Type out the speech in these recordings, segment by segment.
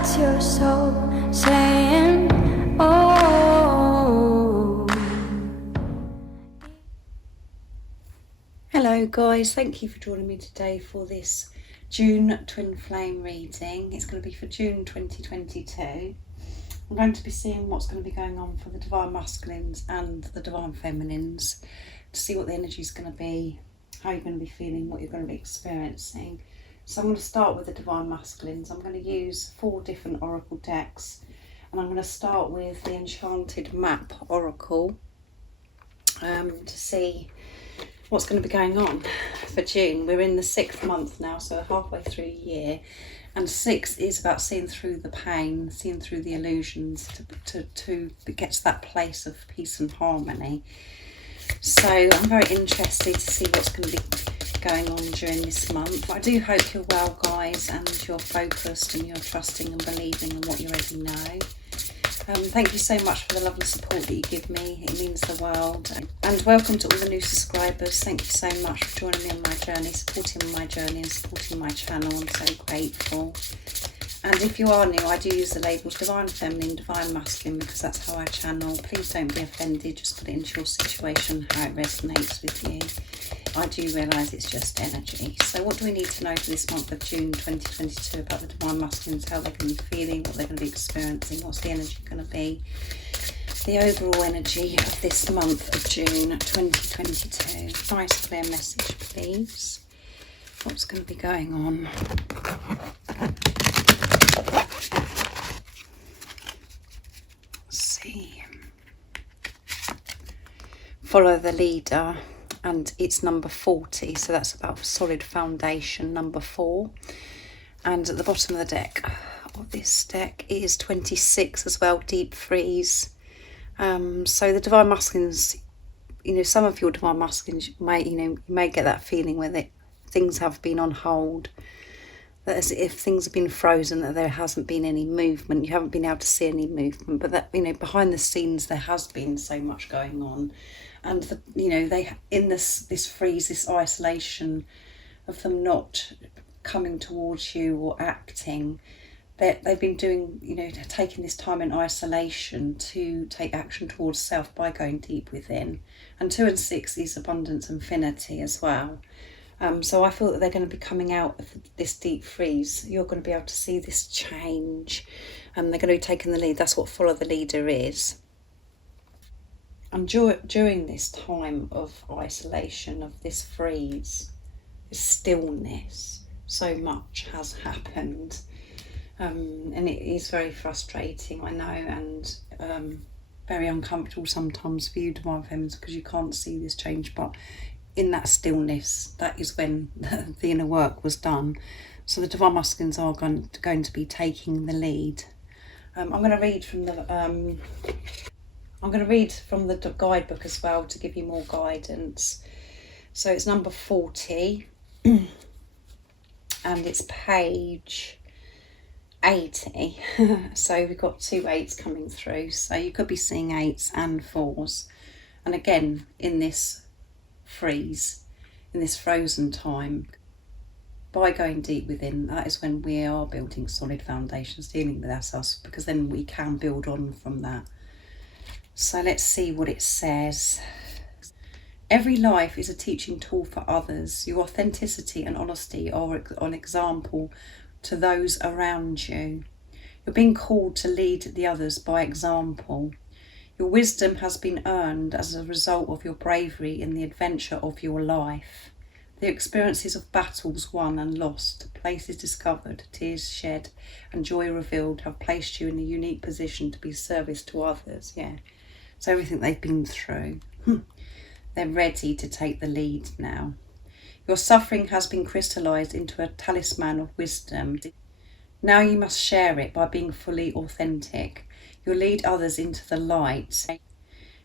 That's your soul saying, oh. Hello guys, thank you for joining me today for this June twin flame reading. It's going to be for June 2022. I'm going to be seeing what's going to be going on for the divine masculines and the divine feminines, to see what the energy is going to be, how you're going to be feeling, what you're going to be experiencing. So I'm going to start with the divine masculines. I'm going to use 4 different oracle decks, and I'm going to start with the Enchanted Map Oracle to see what's going to be going on for June. We're in the 6th month now, so halfway through a year, and 6 is about seeing through the pain, seeing through the illusions to get to that place of peace and harmony. So I'm very interested to see what's going to be going on during this month. I do hope you're well, guys, and you're focused and you're trusting and believing in what you already know. Thank you so much for the lovely support that you give me. It means the world. And welcome to all the new subscribers. Thank you so much for joining me on my journey, supporting my journey and supporting my channel. I'm so grateful. And if you are new, I do use the labels Divine Feminine, Divine Masculine, because that's how I channel. Please don't be offended. Just put it into your situation, how it resonates with you. I do realise it's just energy. So what do we need to know for this month of June 2022 about the Divine Masculines, how they're going to be feeling, what they're going to be experiencing, what's the energy going to be, the overall energy of this month of June 2022. Nice clear message, please. What's going to be going on? Let's see. Follow the leader. And it's number 40, so that's about solid foundation, number 4. And at the bottom of the deck of this deck is 26 as well, deep freeze. So the divine masculines, some of your divine masculines may, you may get that feeling where things have been on hold, that as if things have been frozen, that there hasn't been any movement. You haven't been able to see any movement, but that, behind the scenes there has been so much going on. And they in this freeze, this isolation of them not coming towards you or acting, they've been doing, taking this time in isolation to take action towards self by going deep within. And 2 and 6 is abundance, infinity as well. So I feel that they're going to be coming out of this deep freeze. You're going to be able to see this change, and they're going to be taking the lead. That's what follow the leader is. And during this time of isolation, of this freeze, this stillness, so much has happened. And it is very frustrating, I know, and very uncomfortable sometimes for you, Divine Feminines, because you can't see this change. But in that stillness, that is when the inner work was done. So the Divine Masculines are going to be taking the lead. I'm going to read from the guidebook as well to give you more guidance. So it's number 40 and it's page 80. So we've got 2 8s coming through. So you could be seeing 8s and 4s. And again, in this freeze, in this frozen time, by going deep within, that is when we are building solid foundations, dealing with ourselves, because then we can build on from that. So let's see what it says. Every life is a teaching tool for others. Your authenticity and honesty are an example to those around you. You're being called to lead the others by example. Your wisdom has been earned as a result of your bravery in the adventure of your life. The experiences of battles won and lost, places discovered, tears shed, and joy revealed have placed you in a unique position to be service to others. Yeah. So everything they've been through, they're ready to take the lead now. Your suffering has been crystallised into a talisman of wisdom. Now you must share it by being fully authentic. You'll lead others into the light.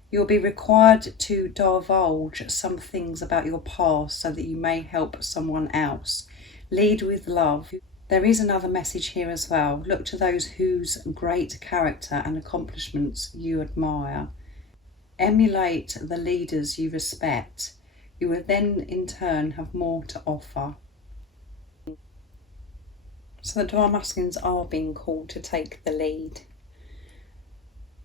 You'll be required to divulge some things about your past so that you may help someone else. Lead with love. There is another message here as well. Look to those whose great character and accomplishments you admire. Emulate the leaders you respect. You will then in turn have more to offer. So the Divine Masculines are being called to take the lead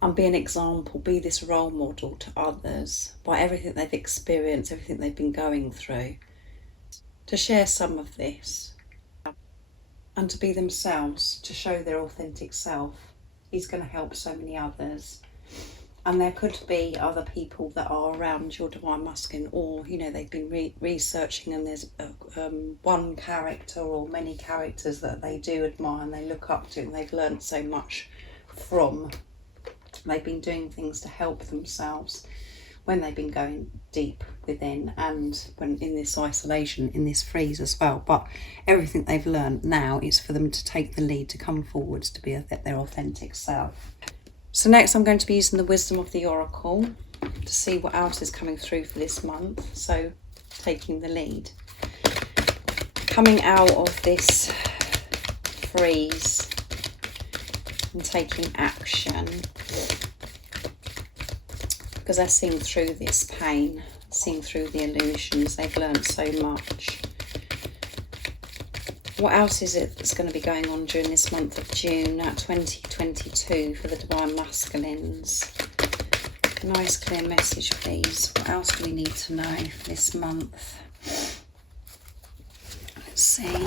and be an example, be this role model to others by everything they've experienced, everything they've been going through, to share some of this and to be themselves, to show their authentic self is going to help so many others. And there could be other people that are around your Divine Masculine, or, you know, they've been researching and there's one character or many characters that they do admire and they look up to and they've learned so much from. They've been doing things to help themselves when they've been going deep within and when in this isolation, in this freeze as well. But everything they've learned now is for them to take the lead, to come forwards, to be their authentic self. So next I'm going to be using the Wisdom of the Oracle to see what else is coming through for this month. So taking the lead. Coming out of this freeze and taking action. Because they're seeing through this pain, seeing through the illusions. They've learned so much. What else is it that's going to be going on during this month of June 2022 for the Divine Masculines? Nice clear message, please. What else do we need to know for this month? Let's see.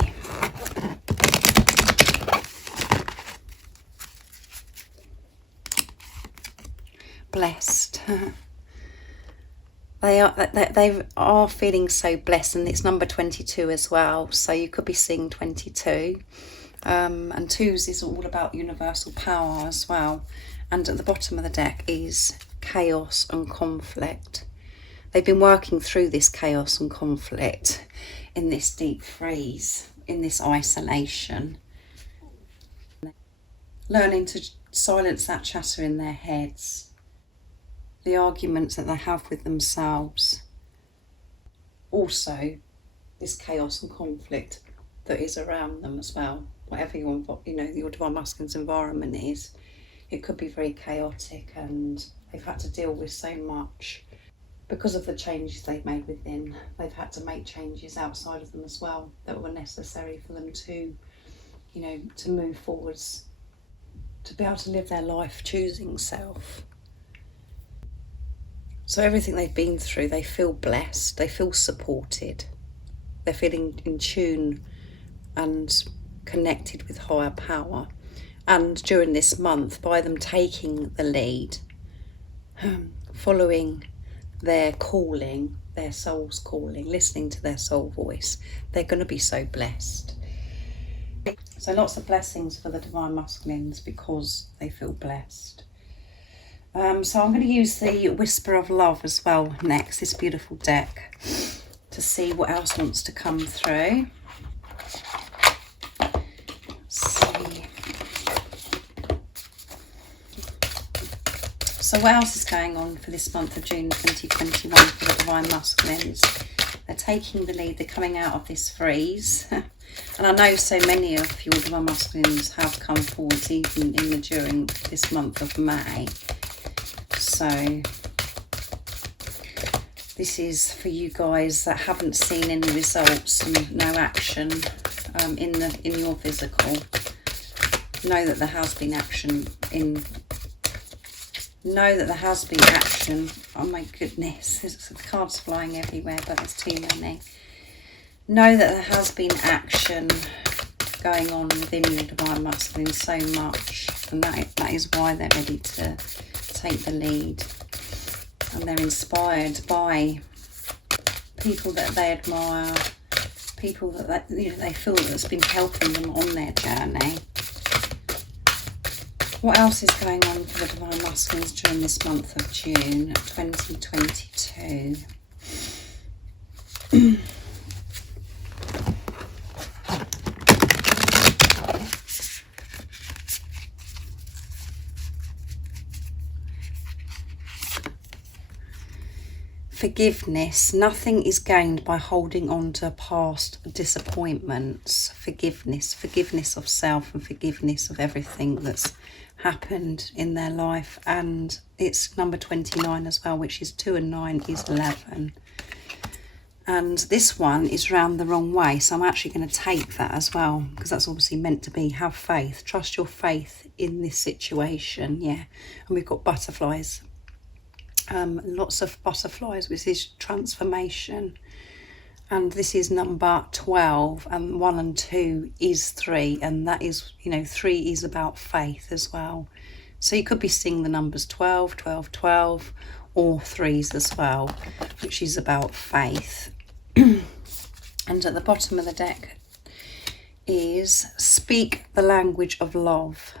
Blessed. They are feeling so blessed, and it's number 22 as well, so you could be seeing 22. And twos is all about universal power as well. And at the bottom of the deck is chaos and conflict. They've been working through this chaos and conflict in this deep freeze, in this isolation. Learning to silence that chatter in their heads, the arguments that they have with themselves. Also, this chaos and conflict that is around them as well. Whatever your Divine Masculine's environment is, it could be very chaotic, and they've had to deal with so much because of the changes they've made within. They've had to make changes outside of them as well that were necessary for them to, to move forwards, to be able to live their life choosing self. So everything they've been through, they feel blessed, they feel supported, they're feeling in tune and connected with higher power. And during this month, by them taking the lead, following their calling, their soul's calling, listening to their soul voice, they're going to be so blessed. So lots of blessings for the Divine Masculines because they feel blessed. So I'm going to use the Whisper of Love as well next, this beautiful deck, to see what else wants to come through. Let's see. So what else is going on for this month of June 2021 for the Divine Masculines? They're taking the lead, they're coming out of this freeze. And I know so many of your Divine Masculines have come forward even during this month of May. So this is for you guys that haven't seen any results and no action in your physical. Know that there has been action Oh my goodness, there's cards flying everywhere, but there's too many. Know that there has been action going on within your Divine Masculine so much, and that is why they're ready to take the lead. And they're inspired by people that they admire, people that they feel that's been helping them on their journey. What else is going on for the Divine Masculines during this month of June 2022? Forgiveness. Nothing is gained by holding on to past disappointments. Forgiveness of self and forgiveness of everything that's happened in their life. And it's number 29 as well, which is 2 and 9 is 11. And this one is round the wrong way, so I'm actually going to take that as well, because that's obviously meant to be have faith, trust your faith in this situation. Yeah, and we've got butterflies, lots of butterflies, which is transformation. And this is number 12, and 1 and 2 is 3, and that is, 3 is about faith as well. So you could be seeing the numbers 12, 12, 12, or 3s as well, which is about faith. And at the bottom of the deck is speak the language of love.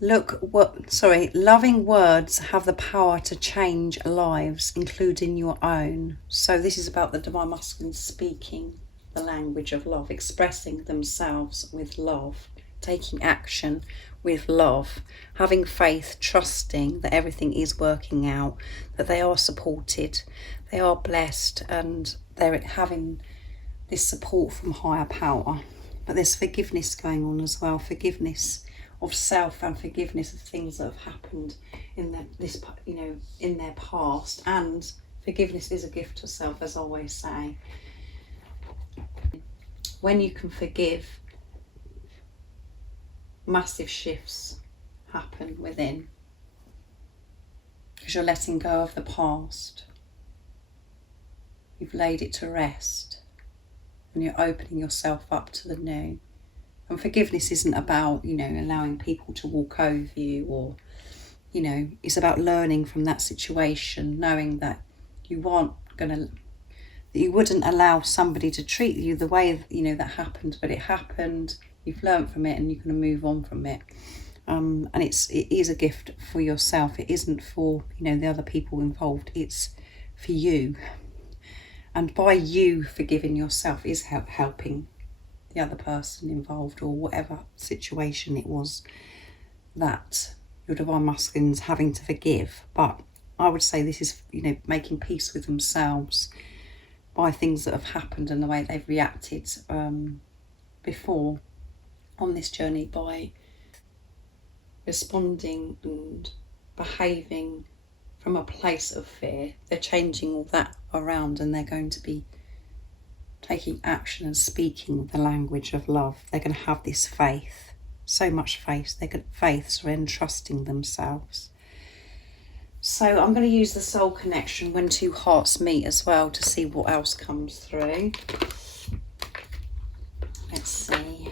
Loving words have the power to change lives, including your own. So this is about the Divine Masculine speaking the language of love, expressing themselves with love, taking action with love, having faith, trusting that everything is working out, that they are supported, they are blessed, and they're having this support from higher power. But there's forgiveness going on as well, forgiveness of self and forgiveness of things that have happened in their past. And forgiveness is a gift to self, as I always say. When you can forgive, massive shifts happen within, because you're letting go of the past. You've laid it to rest, and you're opening yourself up to the new. And forgiveness isn't about, allowing people to walk over you, or, it's about learning from that situation, knowing that you wouldn't allow somebody to treat you the way, that happened, but it happened, you've learned from it, and you're going to move on from it. And it is a gift for yourself. It isn't for, the other people involved. It's for you. And by you forgiving yourself is helping the other person involved, or whatever situation it was that your Divine Masculines having to forgive. But I would say this is, making peace with themselves by things that have happened and the way they've reacted before on this journey, by responding and behaving from a place of fear. They're changing all that around, and they're going to be taking action and speaking the language of love. They're going to have this faith, so much faith. And trusting themselves. So I'm going to use the soul connection when two hearts meet as well, to see what else comes through. Let's see.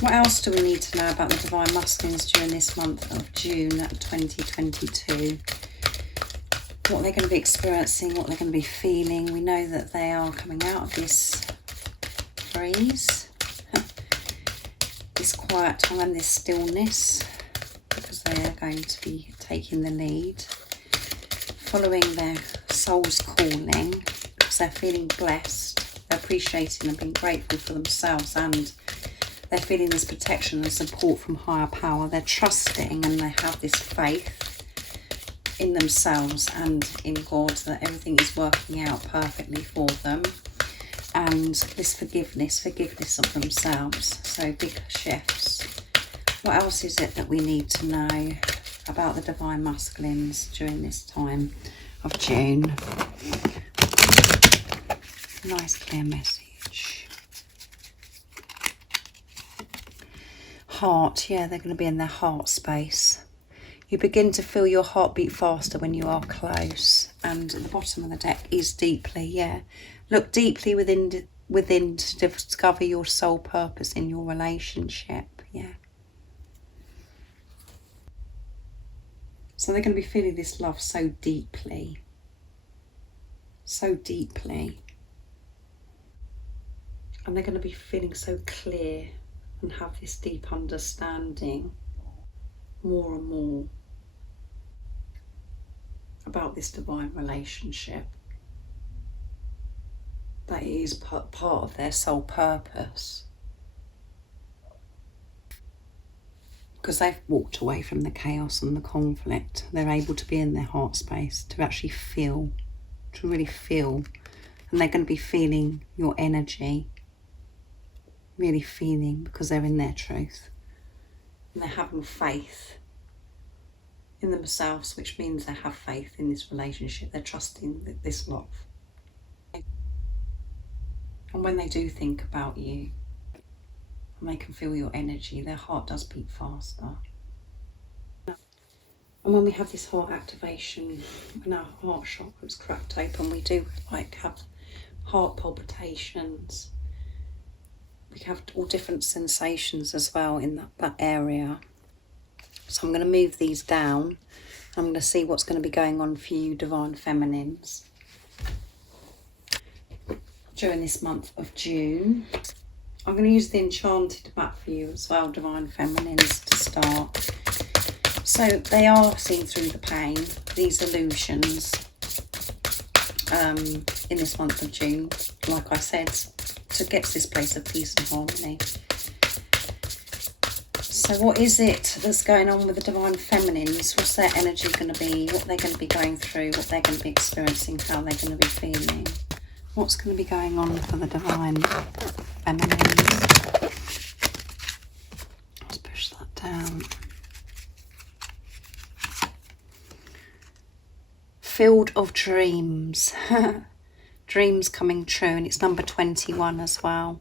What else do we need to know about the Divine Masculines during this month of June 2022? What they're going to be experiencing, what they're going to be feeling. We know that they are coming out of this freeze, this quiet time, this stillness, because they are going to be taking the lead, following their soul's calling, because they're feeling blessed, they're appreciating and being grateful for themselves, and they're feeling this protection and support from higher power. They're trusting, and they have this faith in themselves and in God, that everything is working out perfectly for them. And this forgiveness of themselves. So big shifts. What else is it that we need to know about the Divine Masculines during this time of June? Nice clear message. Heart, yeah, they're going to be in their heart space. You begin to feel your heartbeat faster when you are close. And at the bottom of the deck is deeply, yeah. Look deeply within to discover your soul purpose in your relationship, yeah. So they're going to be feeling this love so deeply. So deeply. And they're going to be feeling so clear and have this deep understanding more and more about this divine relationship, that it is part of their soul purpose, because they've walked away from the chaos and the conflict. They're able to be in their heart space, to actually feel, to really feel, and they're going to be feeling your energy, really feeling, because they're in their truth, and they're having faith in themselves, which means they have faith in this relationship. They're trusting this love. And when they do think about you, and they can feel your energy, their heart does beat faster. And when we have this heart activation and our heart chakra is cracked open, we do like have heart palpitations. We have all different sensations as well in that area. So I'm going to move these down. I'm going to see what's going to be going on for you Divine Feminines during this month of June. I'm going to use the Enchanted map for you as well, Divine Feminines, to start. So they are seeing through the pain, these illusions, in this month of June, like I said, to get to this place of peace and harmony. So what is it that's going on with the Divine Feminines? What's their energy going to be? What they're going to be going through? What they're going to be experiencing? How they're going to be feeling? What's going to be going on for the Divine Feminines? Let's push that down. Field of Dreams. Dreams coming true, and it's number 21 as well.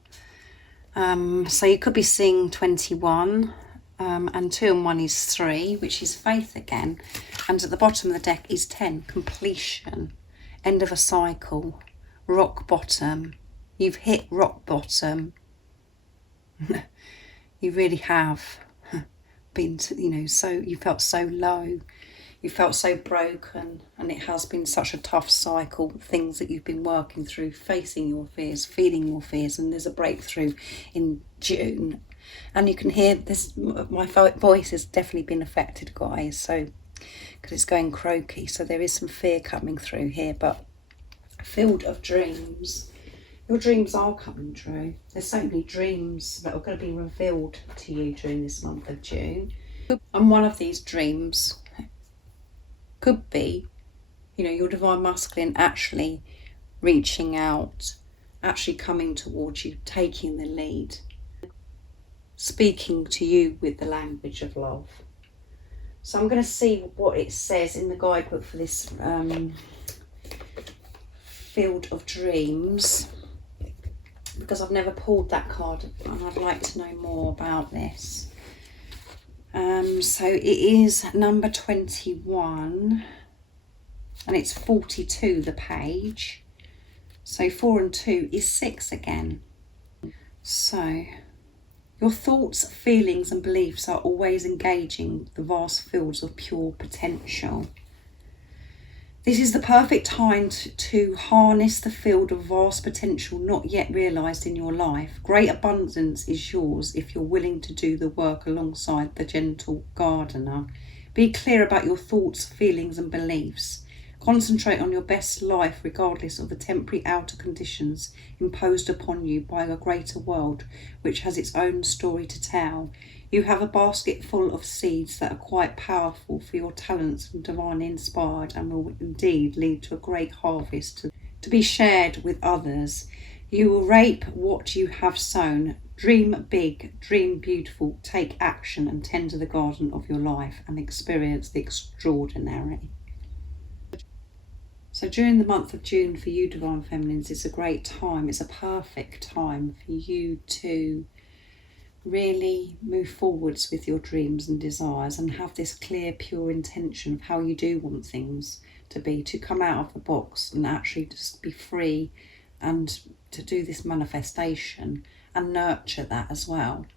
So you could be seeing 21, and 2 and 1 is 3, which is faith again. And at the bottom of the deck is 10, completion, end of a cycle, rock bottom. You've hit rock bottom. You really have been, so you felt so low. You felt so broken, and it has been such a tough cycle, things that you've been working through, facing your fears, feeling your fears, and there's a breakthrough in June. And you can hear this, my voice has definitely been affected, guys, so because it's going croaky, so there is some fear coming through here. But Field of Dreams, your dreams are coming true. There's so many dreams that are going to be revealed to you during this month of June. And one of these dreams could be, your Divine Masculine actually reaching out, actually coming towards you, taking the lead, speaking to you with the language of love. So I'm going to see what it says in the guidebook for this Field of Dreams, because I've never pulled that card and I'd like to know more about this. So it is number 21 and it's 42 the page. So 4 and 2 is 6 again. So your thoughts, feelings and beliefs are always engaging the vast fields of pure potential. This is the perfect time to harness the field of vast potential not yet realised in your life. Great abundance is yours if you're willing to do the work alongside the gentle gardener. Be clear about your thoughts, feelings and beliefs. Concentrate on your best life regardless of the temporary outer conditions imposed upon you by a greater world which has its own story to tell. You have a basket full of seeds that are quite powerful for your talents and divinely inspired, and will indeed lead to a great harvest to be shared with others. You will reap what you have sown. Dream big, dream beautiful, take action and tend to the garden of your life and experience the extraordinary. So during the month of June for you Divine Feminines, it's a great time. It's a perfect time for you to really move forwards with your dreams and desires and have this clear, pure intention of how you do want things to be, to come out of the box and actually just be free and to do this manifestation and nurture that as well.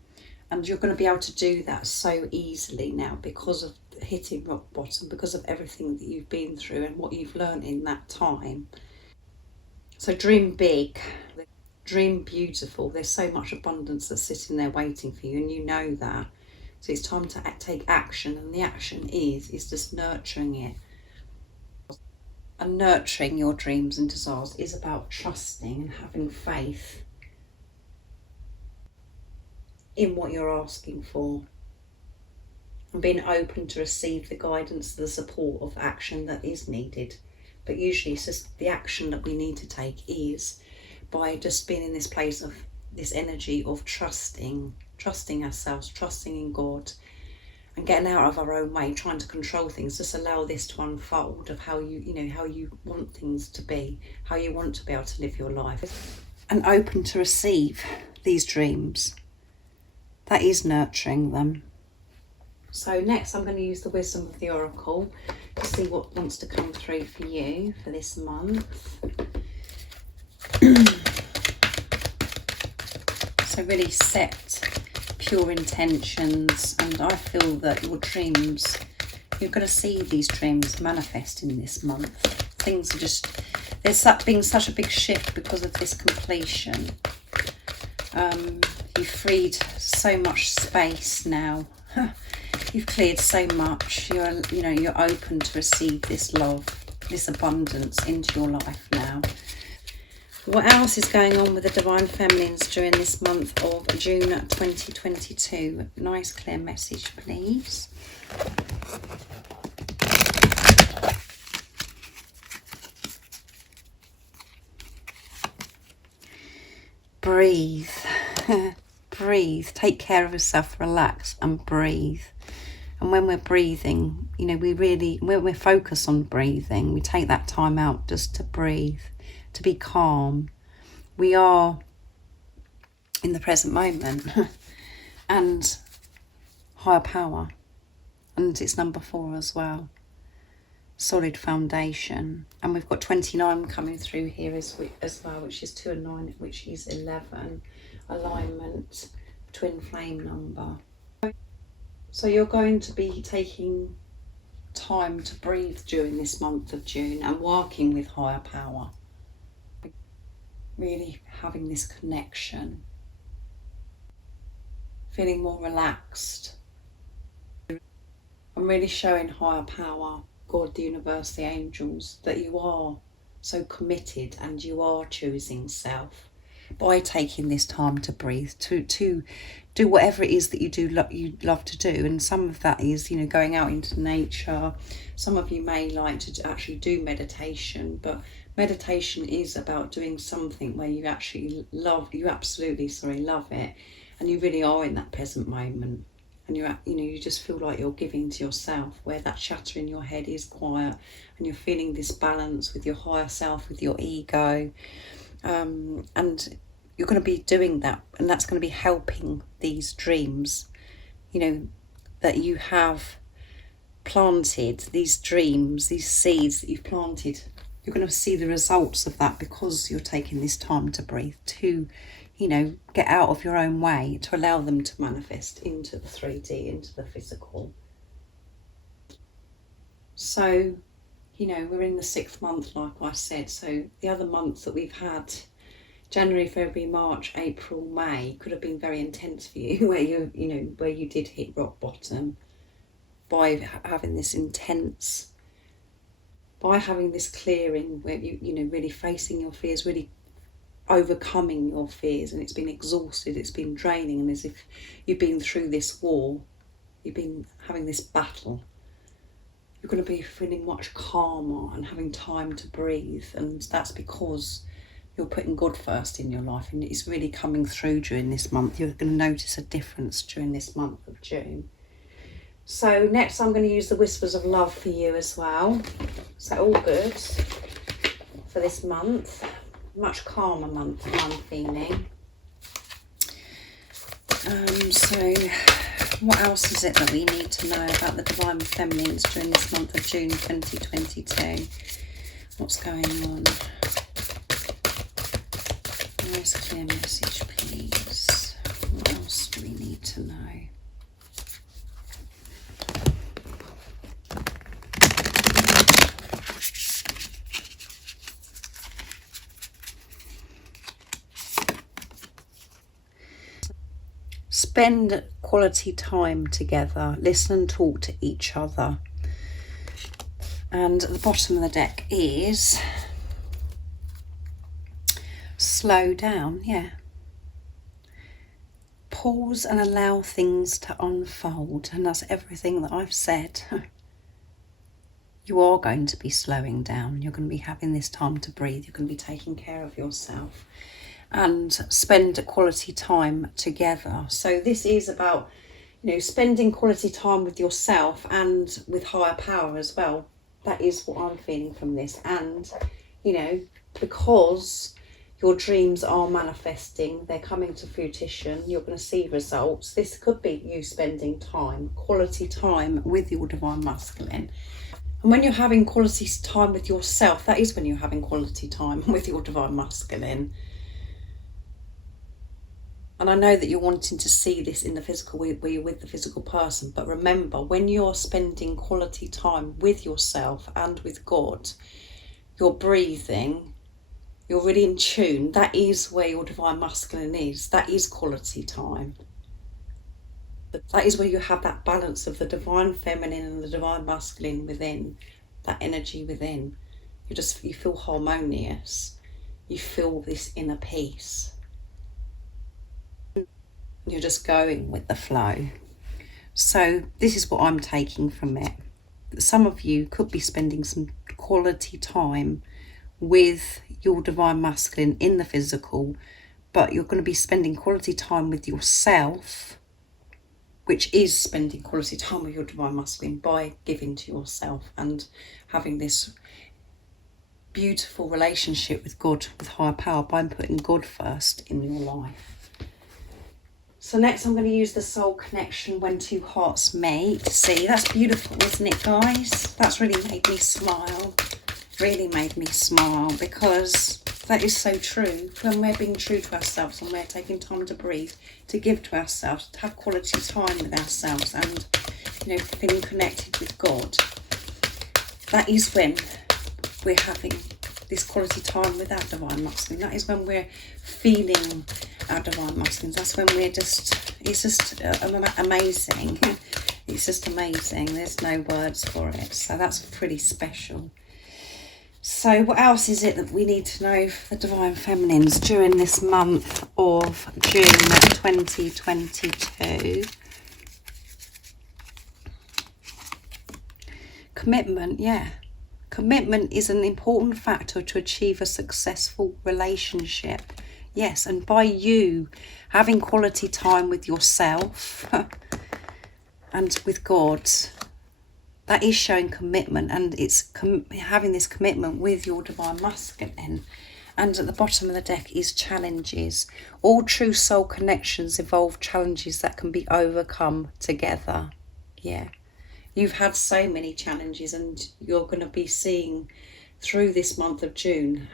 And you're going to be able to do that so easily now because of hitting rock bottom, because of everything that you've been through and what you've learned in that time. So dream big. Dream beautiful. There's so much abundance that's sitting there waiting for you, and you know that. So it's time to take action, and the action is just nurturing it. And nurturing your dreams and desires is about trusting and having faith in what you're asking for, and being open to receive the guidance, the support of action that is needed. But usually it's just the action that we need to take is by just being in this place of this energy of trusting ourselves, trusting in God, and getting out of our own way, trying to control things. Just allow this to unfold of how how you want things to be, how you want to be able to live your life, and open to receive these dreams. That is nurturing them. So next I'm going to use the wisdom of the oracle to see what wants to come through for you for this month. So really set pure intentions, and I feel that your dreams, you're going to see these dreams manifest in this month. Things are just, there's been such a big shift because of this completion. You've freed so much space now. You've cleared so much. You're open to receive this love, this abundance into your life now. What else is going on with the Divine Feminines during this month of June 2022? Nice clear message, please. Breathe. Breathe. Take care of yourself. Relax and breathe. And when we're breathing, when we're focused on breathing, we take that time out just to breathe, to be calm. We are in the present moment and higher power. And it's number 4 as well. Solid foundation. And we've got 29 coming through here as well, which is 2 and 9, which is 11. Alignment, twin flame number. So you're going to be taking time to breathe during this month of June and working with higher power. Really having this connection. Feeling more relaxed. I'm really showing higher power, God, the universe, the angels, that you are so committed and you are choosing self by taking this time to breathe, to do whatever it is that you love to do. And some of that is, going out into nature. Some of you may like to actually do meditation, but meditation is about doing something where you actually love it, and you really are in that present moment. And you just feel like you're giving to yourself, where that chatter in your head is quiet, and you're feeling this balance with your higher self, with your ego. And you're going to be doing that, and that's going to be helping these dreams, that you have planted, these dreams, these seeds that you've planted. You're going to see the results of that because you're taking this time to breathe, to get out of your own way, to allow them to manifest into the 3D, into the physical. So, we're in the 6th month, like I said. So the other months that we've had, January, February, March, April, May, could have been very intense for you, where you did hit rock bottom by having this intense, by having this clearing, where you really facing your fears, really overcoming your fears, and it's been exhausted, it's been draining, and as if you've been through this war, you've been having this battle. You're going to be feeling much calmer and having time to breathe, and that's because you're putting God first in your life, and it's really coming through during this month. You're going to notice a difference during this month of June. So next I'm going to use the whispers of love for you as well. So all good for this month. Much calmer month I'm feeling. So what else is it that we need to know about the Divine Feminines during this month of June 2022? What's going on? Nice clear message, please. What else do we need to know? Spend quality time together. Listen and talk to each other. And at the bottom of the deck is slow down. Yeah. Pause and allow things to unfold. And that's everything that I've said. You are going to be slowing down. You're going to be having this time to breathe. You're going to be taking care of yourself. And spend quality time together. So this is about, spending quality time with yourself and with higher power as well. That is what I'm feeling from this. And, because your dreams are manifesting, they're coming to fruition, you're going to see results. This could be you spending time, quality time with your divine masculine. And when you're having quality time with yourself, that is when you're having quality time with your divine masculine. And I know that you're wanting to see this in the physical, where you're with the physical person. But remember, when you're spending quality time with yourself and with God, you're breathing, you're really in tune. That is where your divine masculine is. That is quality time. That is where you have that balance of the divine feminine and the divine masculine within, that energy within. You feel harmonious. You feel this inner peace. You're just going with the flow. So this is what I'm taking from it. Some of you could be spending some quality time with your divine masculine in the physical, but you're going to be spending quality time with yourself, which is spending quality time with your divine masculine by giving to yourself and having this beautiful relationship with God, with higher power, by putting God first in your life. So next I'm going to use the soul connection when two hearts meet. See, that's beautiful, isn't it, guys? That's really made me smile. Really made me smile, because that is so true. When we're being true to ourselves and we're taking time to breathe, to give to ourselves, to have quality time with ourselves and, feeling connected with God, that is when we're having this quality time with our divine masculine. That is when we're feeling our divine masculines. That's when it's just amazing. It's just amazing. There's no words for it. So that's pretty special. So what else is it that we need to know for the divine feminines during this month of June 2022? Commitment, yeah. Commitment is an important factor to achieve a successful relationship. Yes, and by you having quality time with yourself and with God, that is showing commitment, and it's having this commitment with your divine masculine. And at the bottom of the deck is challenges. All true soul connections involve challenges that can be overcome together. Yeah. You've had so many challenges, and you're going to be seeing through this month of June,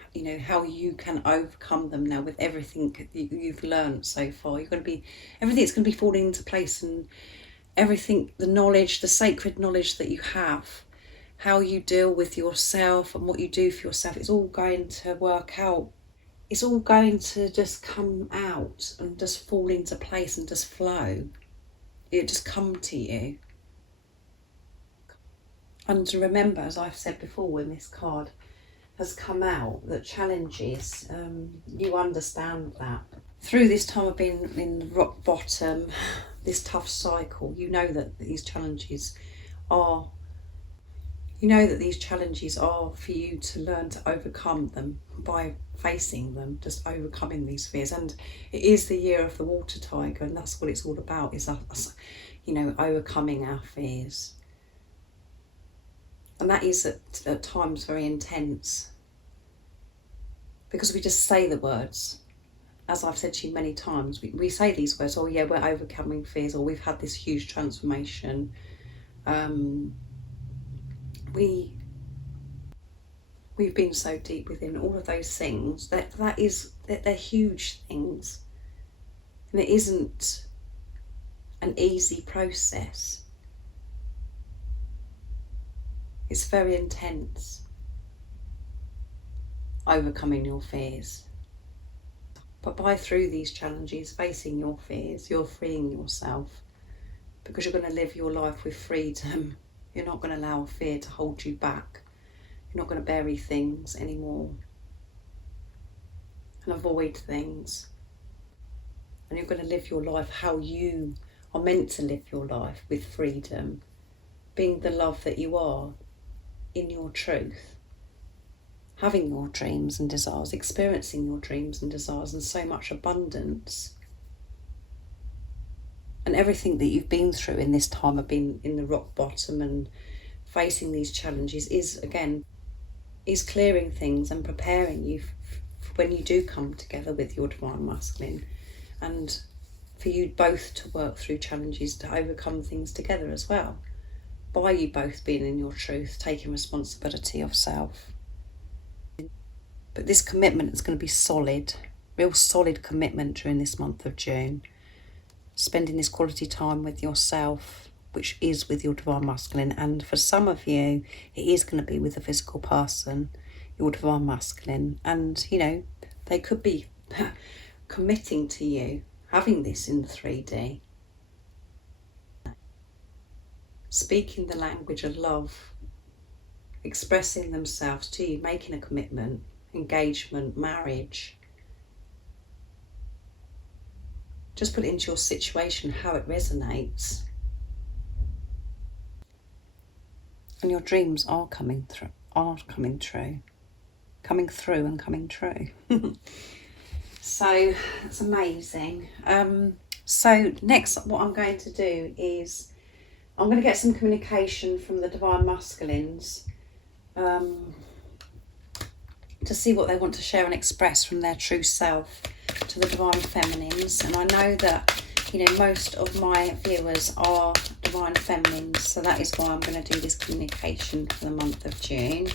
how you can overcome them now with everything you've learned so far. Everything's going to be falling into place, and everything, the knowledge, the sacred knowledge that you have, how you deal with yourself and what you do for yourself, it's all going to work out. It's all going to just come out and just fall into place and just flow. It just come to you. And to remember, as I've said before, when this card has come out, that challenges, you understand that. Through this time of being in rock bottom, this tough cycle, you know that these challenges are for you to learn to overcome them by facing them, just overcoming these fears. And it is the year of the water tiger, and that's what it's all about, is us, overcoming our fears. And that is at times very intense, because we just say the words. As I've said to you many times, we say these words, oh yeah, we're overcoming fears, or we've had this huge transformation. We've been so deep within all of those things that they're huge things. And it isn't an easy process. It's very intense, overcoming your fears. But through these challenges, facing your fears, you're freeing yourself, because you're going to live your life with freedom. You're not going to allow fear to hold you back. You're not going to bury things anymore and avoid things. And you're going to live your life how you are meant to live your life, with freedom, being the love that you are in your truth, having your dreams and desires, experiencing your dreams and desires, and so much abundance. And everything that you've been through in this time of being in the rock bottom and facing these challenges is clearing things and preparing you for when you do come together with your divine masculine, and for you both to work through challenges, to overcome things together as well, by you both being in your truth, taking responsibility of self. But this commitment is going to be solid, real solid commitment during this month of June. Spending this quality time with yourself, which is with your divine masculine. And for some of you, it is going to be with a physical person, your divine masculine. And, you know, they could be committing to you having this in the 3D. Speaking the language of love, expressing themselves to you, making a commitment, engagement, marriage. Just put it into your situation, how it resonates. And your dreams are coming through and coming true. So that's amazing. So next, what I'm going to do is I'm going to get some communication from the divine masculines to see what they want to share and express from their true self to the divine feminines. And I know that, you know, most of my viewers are divine feminines, so that is why I'm going to do this communication for the month of June.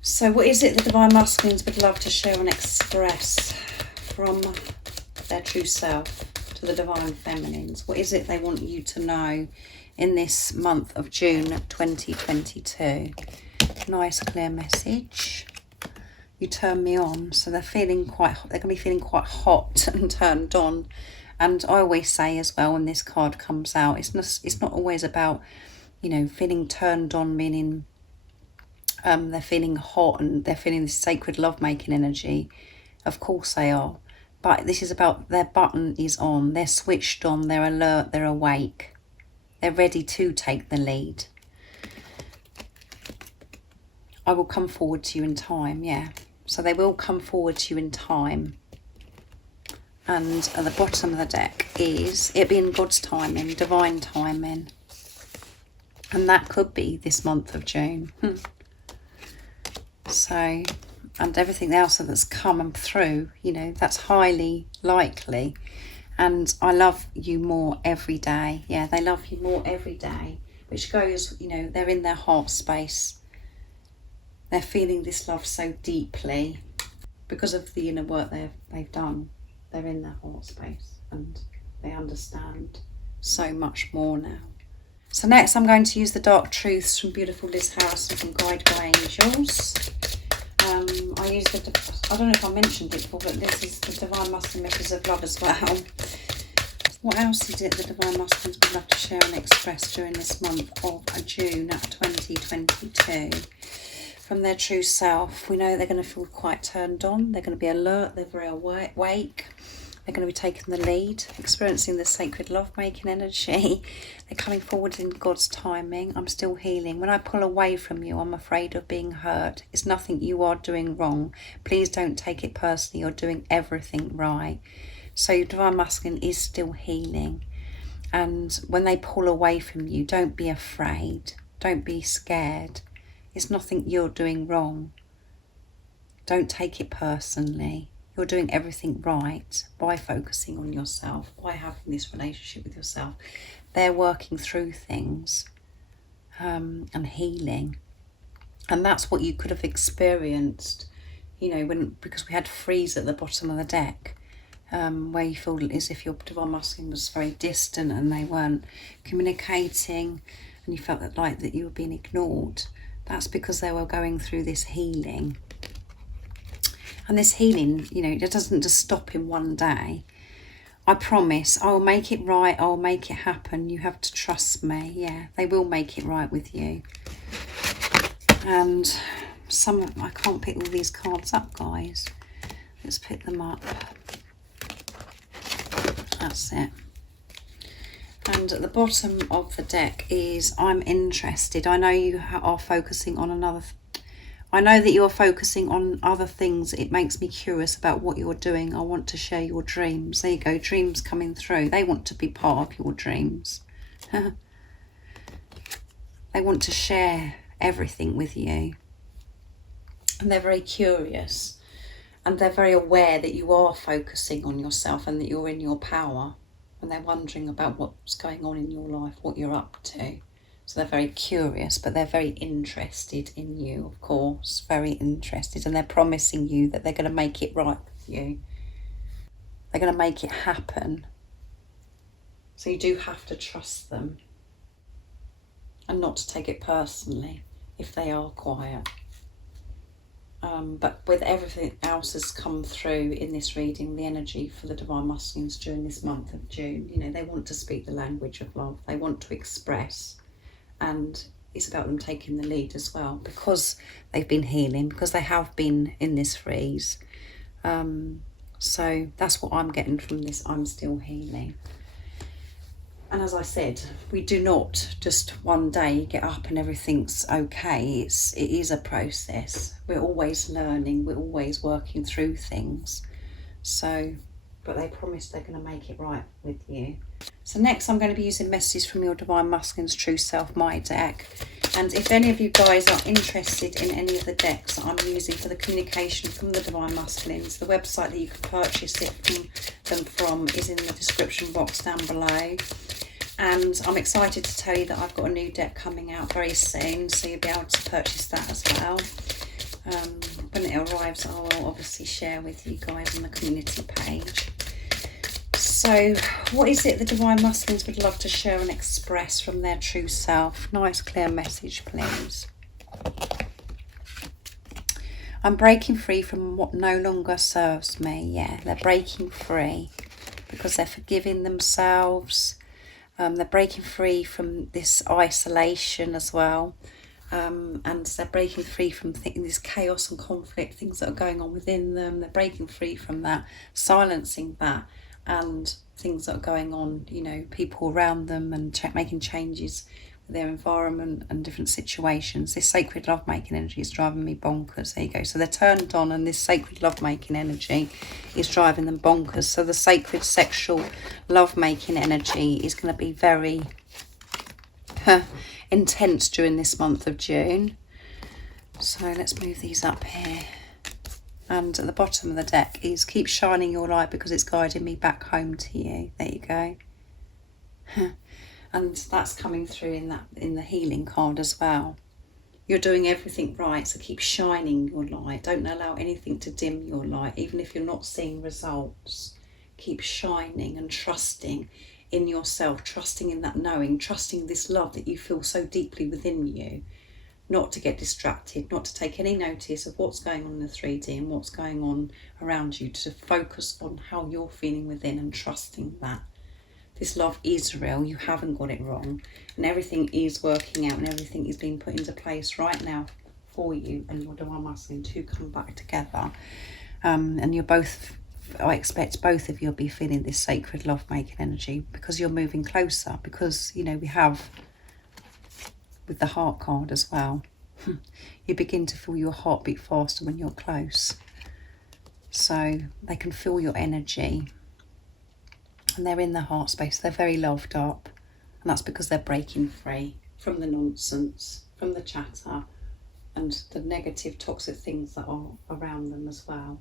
So what is it the divine masculines would love to share and express from their true self to the divine feminines? What is it they want you to know in this month of June 2022? Nice clear message. You turn me on. So they're going to be feeling quite hot and turned on. And I always say as well, when this card comes out, it's not always about, you know, feeling turned on, meaning they're feeling hot and they're feeling this sacred lovemaking energy. Of course they are. But this is about their button is on. They're switched on. They're alert. They're awake. They're ready to take the lead. I will come forward to you in time, yeah. So they will come forward to you in time. And at the bottom of the deck is it being God's timing, divine timing. And that could be this month of June. So, and everything else that's come through, you know, that's highly likely. And I love you more every day. Yeah, they love you more every day. Which goes, you know, they're in their heart space. They're feeling this love so deeply because of the inner work they've done. They're in their heart space and they understand so much more now. So next I'm going to use the Dark Truths from Beautiful Liz Harrison from Guide by Angels. I use I don't know if I mentioned it before, but this is the Divine Masculine Messages of Love as well. What else is it the Divine Masculines would love to share and express during this month of June 2022? From their true self, we know they're going to feel quite turned on. They're going to be alert. They're very awake. They're going to be taking the lead, experiencing the sacred love-making energy. They're coming forward in God's timing. I'm still healing. When I pull away from you, I'm afraid of being hurt. It's nothing you are doing wrong. Please don't take it personally. You're doing everything right. So your Divine Masculine is still healing. And when they pull away from you, don't be afraid. Don't be scared. It's nothing you're doing wrong. Don't take it personally. You're doing everything right by focusing on yourself, by having this relationship with yourself. They're working through things and healing. And that's what you could have experienced, you know, because we had freeze at the bottom of the deck, where you feel as if your Divine Masculine was very distant and they weren't communicating and you felt that you were being ignored. That's because they were going through this healing. And this healing, you know, it doesn't just stop in one day. I promise, I will make it right. I will make it happen. You have to trust me. Yeah, they will make it right with you. And I can't pick all these cards up, guys. Let's pick them up. That's it. And at the bottom of the deck is I'm interested. I know you are focusing on I know that you're focusing on other things. It makes me curious about what you're doing. I want to share your dreams. There you go, dreams coming through. They want to be part of your dreams. They want to share everything with you. And they're very curious. And they're very aware that you are focusing on yourself and that you're in your power. And they're wondering about what's going on in your life, what you're up to. So they're very curious, but they're very interested in you, of course. Very interested. And they're promising you that they're going to make it right with you. They're going to make it happen. So you do have to trust them. And not to take it personally if they are quiet. But with everything else has come through in this reading, the energy for the Divine Masculines during this month of June, you know, they want to speak the language of love. They want to express. And it's about them taking the lead as well, because they've been healing, because they have been in this freeze. So that's what I'm getting from this. I'm still healing. And as I said, we do not just one day get up and everything's okay. It is a process. We're always learning. We're always working through things. So, but they promise they're going to make it right with you. So next I'm going to be using messages from your Divine Masculine's True Self, my deck. And if any of you guys are interested in any of the decks that I'm using for the communication from the Divine Masculines, the website that you can purchase them from is in the description box down below. And I'm excited to tell you that I've got a new deck coming out very soon, so you'll be able to purchase that as well. When it arrives, I will obviously share with you guys on the community page. So what is it the Divine Masculines would love to share and express from their true self? Nice clear message, please. I'm breaking free from what no longer serves me. Yeah, they're breaking free because they're forgiving themselves. They're breaking free from this isolation as well. And they're breaking free from this chaos and conflict, things that are going on within them. They're breaking free from that, silencing that, and things that are going on, you know, people around them, and making changes with their environment and different situations. This sacred love-making energy is driving me bonkers. There you go. So they're turned on, and this sacred love-making energy is driving them bonkers. So the sacred sexual love-making energy is going to be very intense during this month of June. So let's move these up here. And at the bottom of the deck is keep shining your light because it's guiding me back home to you. There you go. And that's coming through in the healing card as well. You're doing everything right, so keep shining your light. Don't allow anything to dim your light, even if you're not seeing results. Keep shining and trusting in yourself, trusting in that knowing, trusting this love that you feel so deeply within you. Not to get distracted, not to take any notice of what's going on in the 3D and what's going on around you, to focus on how you're feeling within and trusting that. This love is real, you haven't got it wrong, and everything is working out and everything is being put into place right now for you and your Divine Masculine to come back together. And you're both, I expect both of you will be feeling this sacred love-making energy because you're moving closer, because, you know, we have with the heart card as well. You begin to feel your heartbeat faster when you're close. So they can feel your energy. And they're in the heart space. They're very loved up. And that's because they're breaking free from the nonsense, from the chatter, and the negative, toxic things that are around them as well.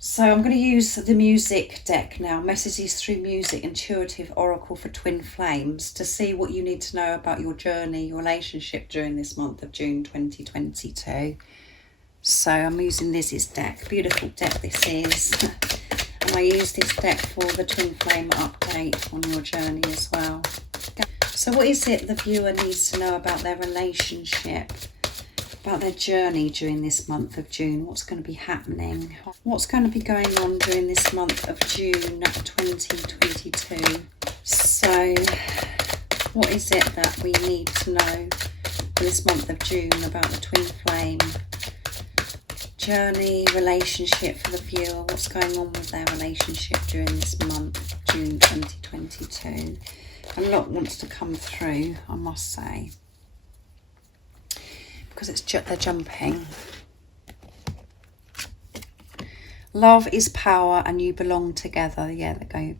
So I'm going to use the music deck now, Messages Through Music, Intuitive Oracle for Twin Flames, to see what you need to know about your journey, your relationship during this month of June 2022. So I'm using Lizzie's deck. Beautiful deck this is. And I use this deck for the Twin Flame update on your journey as well. So what is it the viewer needs to know about their relationship? About their journey during this month of June? What's going to be happening? What's going to be going on during this month of June 2022? So what is it that we need to know for this month of June about the Twin Flame journey, relationship for the viewer? What's going on with their relationship during this month, June 2022? A lot wants to come through, I must say. because they're jumping. Love is power and you belong together. Yeah, they go.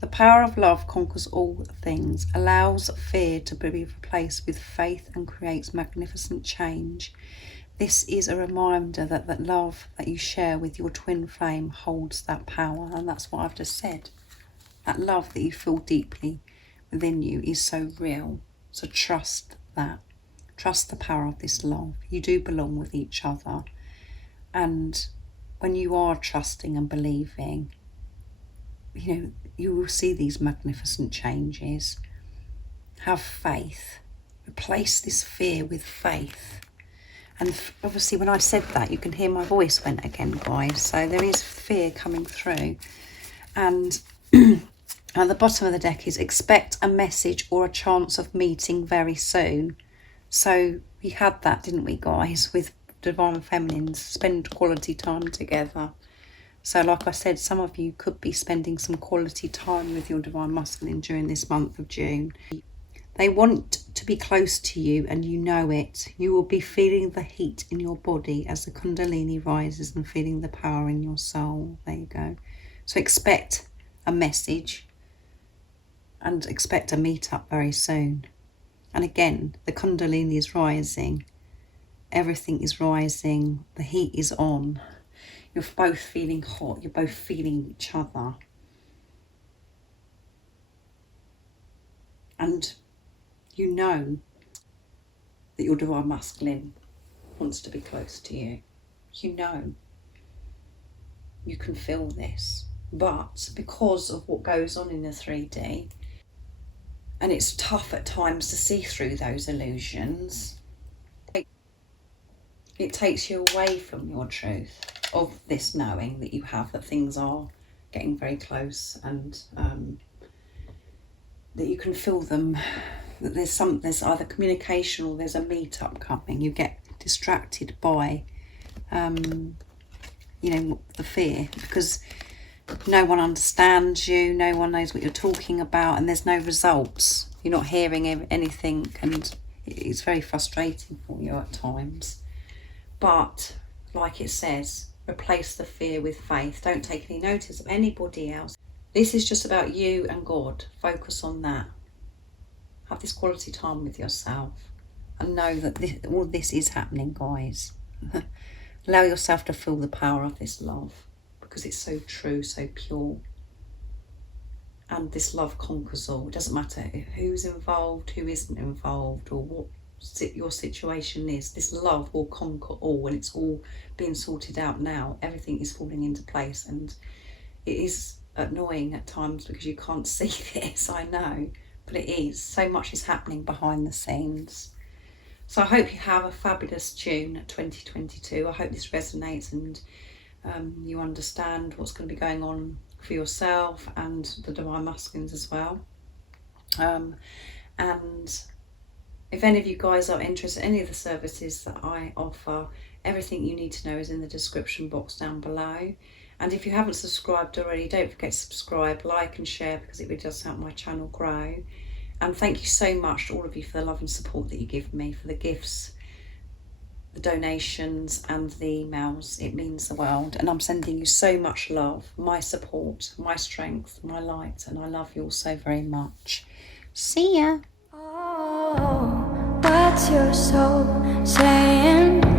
The power of love conquers all things, allows fear to be replaced with faith and creates magnificent change. This is a reminder that that love that you share with your twin flame holds that power. And that's what I've just said. That love that you feel deeply within you is so real. So trust that. Trust the power of this love. You do belong with each other. And when you are trusting and believing, you know, you will see these magnificent changes. Have faith. Replace this fear with faith. And obviously when I said that, you can hear my voice went again, guys. So there is fear coming through. And at the bottom of the deck is expect a message or a chance of meeting very soon. So we had that, didn't we, guys, with Divine Feminines, spend quality time together. So like I said, some of you could be spending some quality time with your Divine Masculine during this month of June. They want to be close to you and you know it. You will be feeling the heat in your body as the Kundalini rises and feeling the power in your soul. There you go. So expect a message and expect a meet-up very soon. And again, the Kundalini is rising. Everything is rising. The heat is on. You're both feeling hot. You're both feeling each other. And you know that your Divine Masculine wants to be close to you. You know. You can feel this. But because of what goes on in the 3D, and it's tough at times to see through those illusions, it takes you away from your truth of this knowing that you have, that things are getting very close, and that you can feel them, that there's either communication or there's a meet-up coming. You get distracted by you know, the fear, because no one understands you, no one knows what you're talking about, and there's no results. You're not hearing anything, and it's very frustrating for you at times. But like it says, replace the fear with faith. Don't take any notice of anybody else. This is just about you and God. Focus on that. Have this quality time with yourself and know that all this is happening, guys. Allow yourself to feel the power of this love, because it's so true, so pure. And this love conquers all. It doesn't matter who's involved, who isn't involved, or what your situation is. This love will conquer all, and it's all being sorted out now. Everything is falling into place, and it is annoying at times because you can't see this, I know, but it is. So much is happening behind the scenes. So I hope you have a fabulous June 2022. I hope this resonates and you understand what's going to be going on for yourself and the Divine Masculines as well. And if any of you guys are interested in any of the services that I offer, everything you need to know is in the description box down below. And if you haven't subscribed already, don't forget to subscribe, like and share, because it really does help my channel grow. And thank you so much to all of you for the love and support that you give me, for the gifts, the donations and the emails. It means the world. And I'm sending you so much love, my support, my strength, my light. And I love you all so very much. See ya. Oh, what's your soul saying?